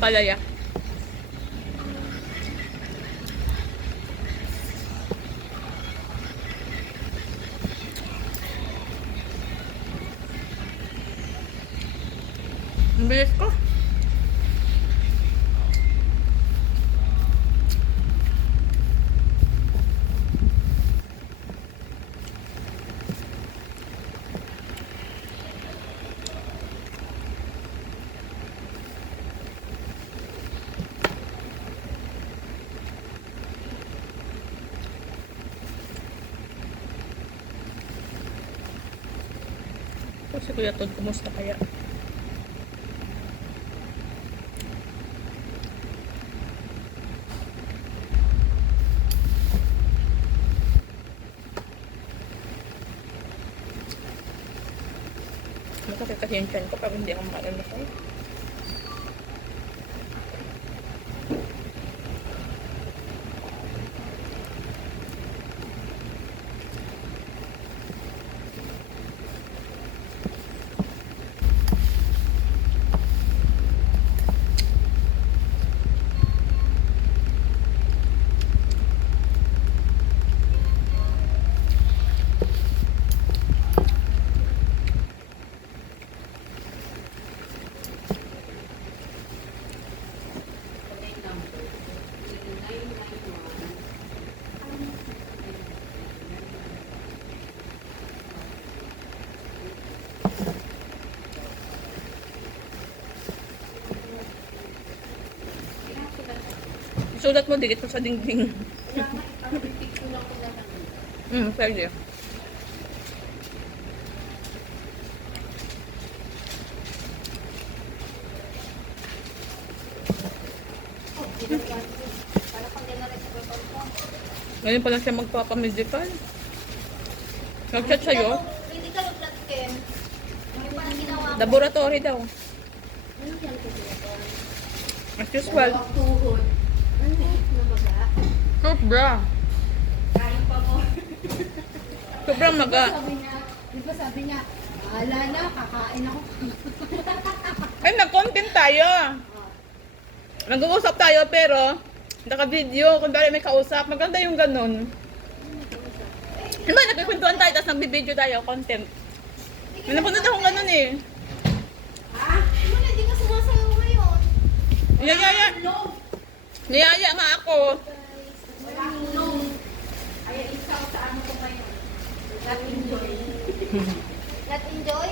ampalaya. Ang bilis ko. Si Kuya Todd, kumusta kaya? Masakit kasi yung tiyan ko pero hindi ako makalalasay. Sulat mo, dikit mo sa dingding. Pwede. Ngayon pa lang siya magpapamedical. Nag-chat sa'yo? Medical o blood chem? Ano pa ang ginawa ko? Laboratory daw. Ano yan ko ginawa? As usual. Tuhod. Ano na maga? Sobra. Kaya pa mo. Sobrang maga. Di ba sabi niya, bahala na, kakain ako. Ay, nag-content tayo. Nag-uusap tayo pero naka-video. Kung dahil may kausap, maganda yung ganun. Diba, nagkikwentuhan tayo, tapos nag-video tayo, content. May napunod akong ganun eh. Ha? Ano na, di ka sumasayaw ngayon? Niyaya. Niyaya nga ako. Wala kulong. Kaya isaw sa ano ko ngayon. Not enjoy. Not enjoy?